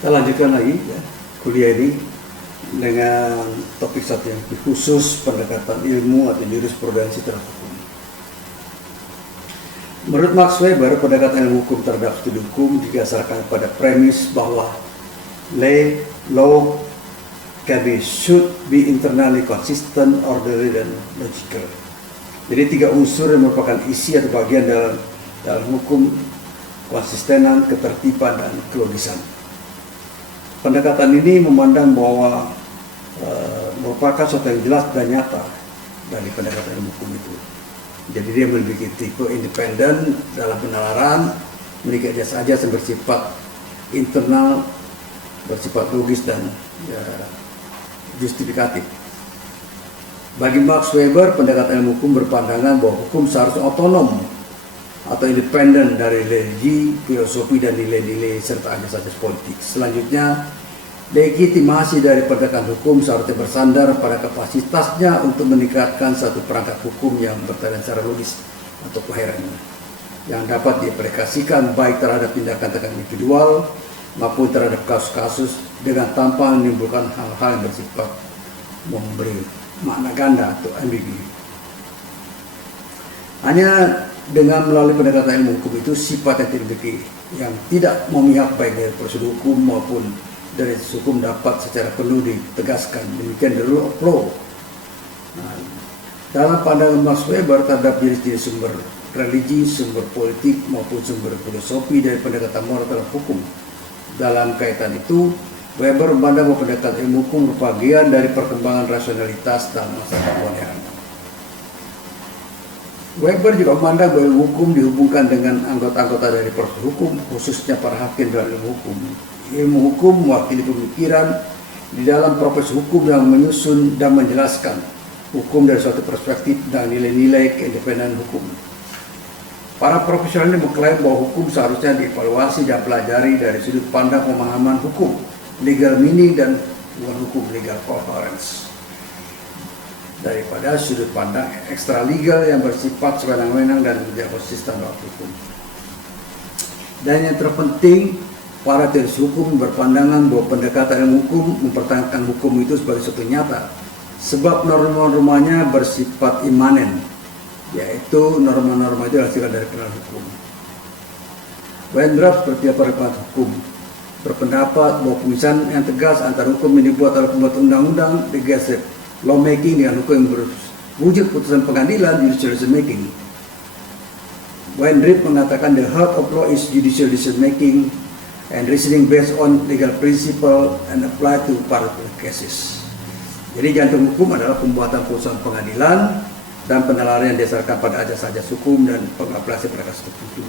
Kita lanjutkan lagi ya, kuliah ini dengan topik satu yang khusus, pendekatan ilmu atau jurisprudensi terhadap hukum. Menurut Max Weber, pendekatan ilmu hukum terhadap studi hukum didasarkan pada premis bahwa law should be internally consistent, orderly, dan logical. Jadi 3 unsur yang merupakan isi atau bagian dalam hukum: konsistenan, ketertiban, dan kelogisan. Pendekatan ini memandang bahwa merupakan sesuatu yang jelas dan nyata dari pendekatan ilmu hukum itu. Jadi dia memiliki tipe independen dalam penalaran, memiliki ajas-ajas yang bersifat internal, bersifat logis dan justifikatif. Bagi Max Weber, pendekatan ilmu hukum berpandangan bahwa hukum seharusnya otonom atau independen dari religi, filosofi, dan nilai-nilai serta ajas-ajas politik. Selanjutnya, legitimasi dari pendekatan hukum seharusnya bersandar pada kapasitasnya untuk meningkatkan satu perangkat hukum yang berjalan secara logis atau koheren, yang dapat diaplikasikan baik terhadap tindakan individual maupun terhadap kasus-kasus dengan tanpa menimbulkan hal-hal yang bersifat memberi makna ganda atau ambigu. Hanya dengan melalui pendekatan ilmu hukum itu, sifat yang tidak memihak baik dari prosedur hukum maupun dari hukum dapat secara penuh ditegaskan. Demikian the rule of law. Dalam pandangan Max Weber terhadap jenis-jenis sumber religi, sumber politik maupun sumber filosofi dari pendekatan moral terhadap hukum. Dalam kaitan itu, Weber memandang bahwa pendekatan ilmu hukum merupakan bagian dari perkembangan rasionalitas dalam masyarakat modern. Weber juga memandang bahwa ilmu hukum dihubungkan dengan anggota-anggota dari proses hukum, khususnya para hakim dalam ilmu hukum. Ilmu hukum mewakili pemikiran di dalam proses hukum yang menyusun dan menjelaskan hukum dari suatu perspektif dan nilai-nilai keindependenan hukum. Para profesional ini mengklaim bahwa hukum seharusnya dievaluasi dan pelajari dari sudut pandang pemahaman hukum, legal meaning, dan hukum legal coherence, daripada sudut pandang ekstra legal yang bersifat sewenang-wenang dan tidak konsisten dalam hukum. Dan yang terpenting, para teoris hukum berpandangan bahwa pendekatan ilmu hukum mempertahankan hukum itu sebagai sesuatu nyata, sebab norma-normanya bersifat imanen, yaitu norma-norma itu hasil dari penerapan hukum. Wendrup seperti pendapat hukum berpendapat bahwa pemisahan yang tegas antara hukum yang dibuat oleh pembuat undang-undang, legislative lawmaking, dengan hukum yang berwujud putusan pengadilan, judicial decision making. Wendrup mengatakan the heart of law is judicial decision making and reasoning based on legal principle and apply to particular cases. Jadi jantung hukum adalah pembuatan putusan pengadilan dan penalaran yang didasarkan pada ajas-ajas hukum dan pengaplikasi pada kasus tertentu.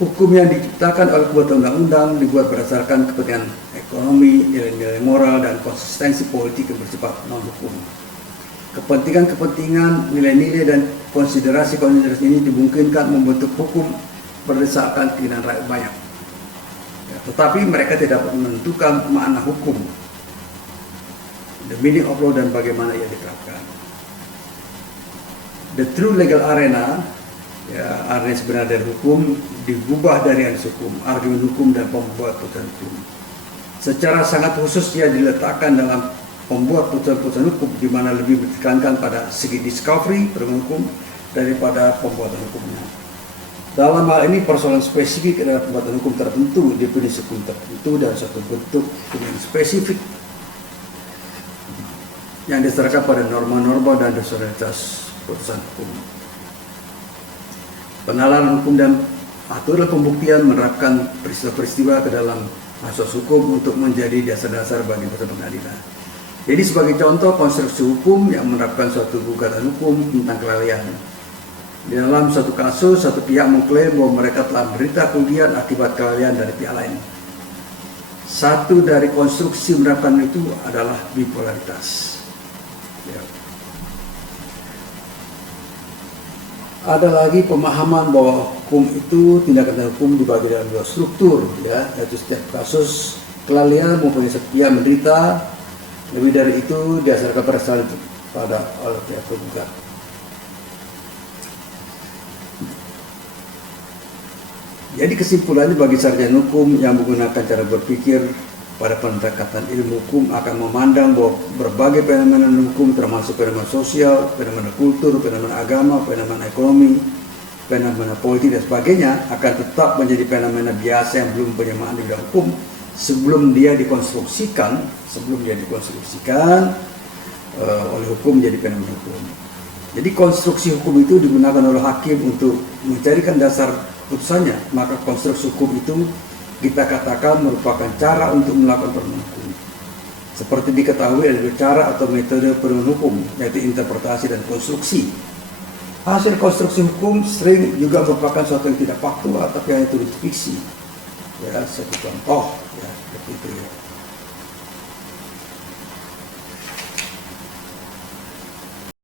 Hukum yang diciptakan oleh pembuat undang-undang dibuat berdasarkan kepentingan ekonomi, nilai-nilai moral, dan konsistensi politik yang bersifat non-hukum. Kepentingan-kepentingan, nilai-nilai, dan konsiderasi-konsiderasi ini dimungkinkan membentuk hukum berdasarkan keinginan rakyat banyak. Tetapi mereka tidak dapat menentukan makna hukum, the meaning of law, dan bagaimana ia diterapkan. The true legal arena, arena sebenarnya dari hukum, digubah dari anas hukum, argumen hukum, dan pembuat putusan hukum. Secara sangat khusus ia diletakkan dalam pembuat putusan hukum, di mana lebih ditekankan pada segi discovery hukum daripada pembuatan hukumnya. Dalam hal ini persoalan spesifik adalah pembuatan hukum tertentu, definisi hukum tertentu, dan suatu bentuk hukum yang spesifik yang didasarkan pada norma-norma dan rasionalitas putusan hukum. Penalaran hukum dan aturan pembuktian menerapkan peristiwa-peristiwa ke dalam asas hukum untuk menjadi dasar-dasar bagi putusan pengadilan. Jadi sebagai contoh, konstruksi hukum yang menerapkan suatu gugatan hukum tentang kelalaian. Di dalam suatu kasus, satu pihak mengklaim bahwa mereka telah menderita kerugian akibat kelalaian dari pihak lain. Satu dari konstruksi menerapkan itu adalah bipolaritas. Ada lagi pemahaman bahwa hukum itu, tindakan hukum dibagi dalam 2 struktur, yaitu setiap kasus kelalaian mempunyai satu pihak menderita, lebih dari itu didasarkan pada oleh pihak tergugat. Jadi kesimpulannya bagi sarjana hukum yang menggunakan cara berpikir pada pendekatan ilmu hukum akan memandang bahwa berbagai fenomena hukum termasuk fenomena sosial, fenomena kultur, fenomena agama, fenomena ekonomi, fenomena politik dan sebagainya akan tetap menjadi fenomena biasa yang belum penyamaan di bidang hukum sebelum dia dikonstruksikan oleh hukum menjadi fenomena hukum. Jadi konstruksi hukum itu digunakan oleh hakim untuk mencarikan dasar putusannya, maka konstruksi hukum itu kita katakan merupakan cara untuk melakukan penemuan hukum. Seperti diketahui ada dua cara atau metode penemuan hukum, yaitu interpretasi dan konstruksi. Hasil konstruksi hukum sering juga merupakan suatu yang tidak faktual, tapi hanya tulis fiksi. Ya, satu contoh, ya, seperti itu ya.